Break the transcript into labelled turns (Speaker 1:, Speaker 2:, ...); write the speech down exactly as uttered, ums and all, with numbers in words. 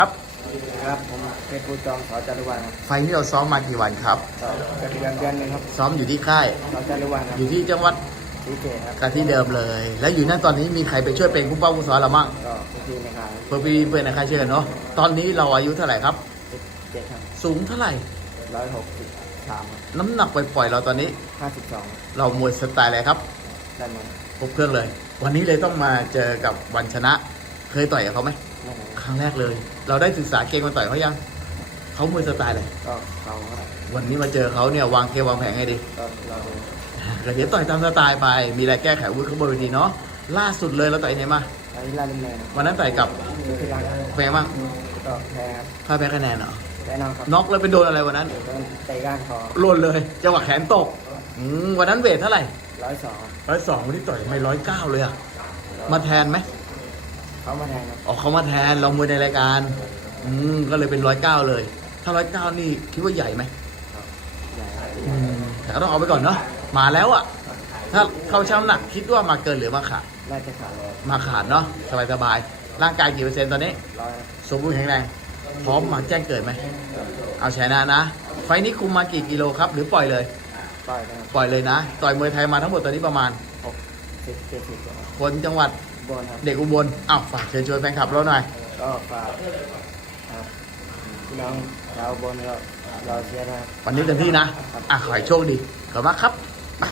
Speaker 1: ครับ
Speaker 2: ครับผมเป็นผู้จองสอจารุวรรณครับ
Speaker 1: ไฟล์ที่เราซ้อมมากี่วันครับ
Speaker 2: ก็เป็นเดือนเดือนหนึ่งครับ
Speaker 1: ซ้อมอยู่ที่ค่าย
Speaker 2: สอจารุวรรณครับ
Speaker 1: อยู่ที่จังหวัด
Speaker 2: สีเกตครับ
Speaker 1: กาที่เดิมเลย แล้วอยู่นั่นตอนนี้มีใครไปช่วยเป็นผู้เป้าผู้สอนเรามั่ง
Speaker 2: ก็พื้นที่ในค่าย
Speaker 1: เพื่อพี่เพื่อนในค่ายเชื่อเนาะตอนนี้เราอายุเท่าไหร่ครับ
Speaker 2: สิบเจ็ดครับ
Speaker 1: สูงเท่าไหร่
Speaker 2: ร้อยหกสิบสามครับ
Speaker 1: น้ำหนักปล่อยๆเราตอนนี้
Speaker 2: ห้าสิบสอง
Speaker 1: เรามวยสไตล์อะไรครับ
Speaker 2: ได้หมด
Speaker 1: ครบเครื่องเลย วันนี้เลยต้องมาเจอกับวันชนะ เคยต่อยกับเขาไหม
Speaker 2: ไม่ไหน
Speaker 1: ครั้งแรกเลย เราได้ศึกษาเกมมาต่อยเขายังเขามวยสไตล์เลย
Speaker 2: ก็เขาครับ
Speaker 1: วันนี้มาเจอเขาเนี่ยวางเกมวางแผนให้ดี
Speaker 2: ก็เราดู
Speaker 1: ก็เดี๋ยวต่อยตามสไตล์ไป มีอะไรแก้ไขอาวุ้นข้างบนเวทีเนาะ ล่าสุดเลยเราต่อยไหนมา
Speaker 2: อันนี้ลาลิมแมน
Speaker 1: วันนั้นต่อยกับ
Speaker 2: ดูที่ร้านครับ
Speaker 1: แฟงบ้าง
Speaker 2: ก็แพ้ครับ
Speaker 1: พ่ายแพ้คะแนนเหรอ
Speaker 2: แพ้น้องครับ
Speaker 1: น็อกเลยไปโดนอะไรวันนั้น
Speaker 2: โดนเตะก้านคอ
Speaker 1: หล่นเลย จังหวะแขนตกอืมวันนั้นเวทเท่าไหร่
Speaker 2: ร้อยสอง
Speaker 1: ร้อยสองวันนี้ต่อยไม่ร้อยเก้าเลยอะมาแทนไหม
Speaker 2: เขามาแทนครับ
Speaker 1: อ๋อเขามาแทนเรามวยในรายการ อืมก็เลยเป็นร้อยเก้าเลย ถ้าร้อยเก้านี่คิดว่าใหญ่ไหม
Speaker 2: ก็ใหญ่ครับ
Speaker 1: อืมแต่ก็ต้องเอาไปก่อนเนาะ มาแล้วอะถ้าเข้าช่างน้ำหนักคิดว่ามาเกินหรือมาขาด
Speaker 2: น่าจะขาดเลย
Speaker 1: มาขาดเนาะสบายๆร่างกายกี่เปอร์เซ็นต์ตอนนี้
Speaker 2: ร้อยครับ
Speaker 1: สมบูรณ์แข็งแรง พร้อมมาแจ้งเกิดไหม เอาชนะนะ ไฟล์นี้คุมมากี่กิโลครับ หรือปล่อยเลย
Speaker 2: ต่อยไปครับ
Speaker 1: ปล่อยเลยนะ ต่อยมวยไทยมาทั้งหมดตอนนี้ประมาณ
Speaker 2: หกสิบเจ็ดสิบกว่าครับ
Speaker 1: คนจังหวัด
Speaker 2: บนครับ
Speaker 1: เด็กอุบลอ้าวฝากเชิญชวนแฟนคลับเราหน่อย
Speaker 2: ก็ฝากครับพี่น้องชาวอุบนก็รอเชียร์นะครับ
Speaker 1: วันนี้เต็มที่นะ อ่ะขอให้โชคดี ขอบคุณมากครับ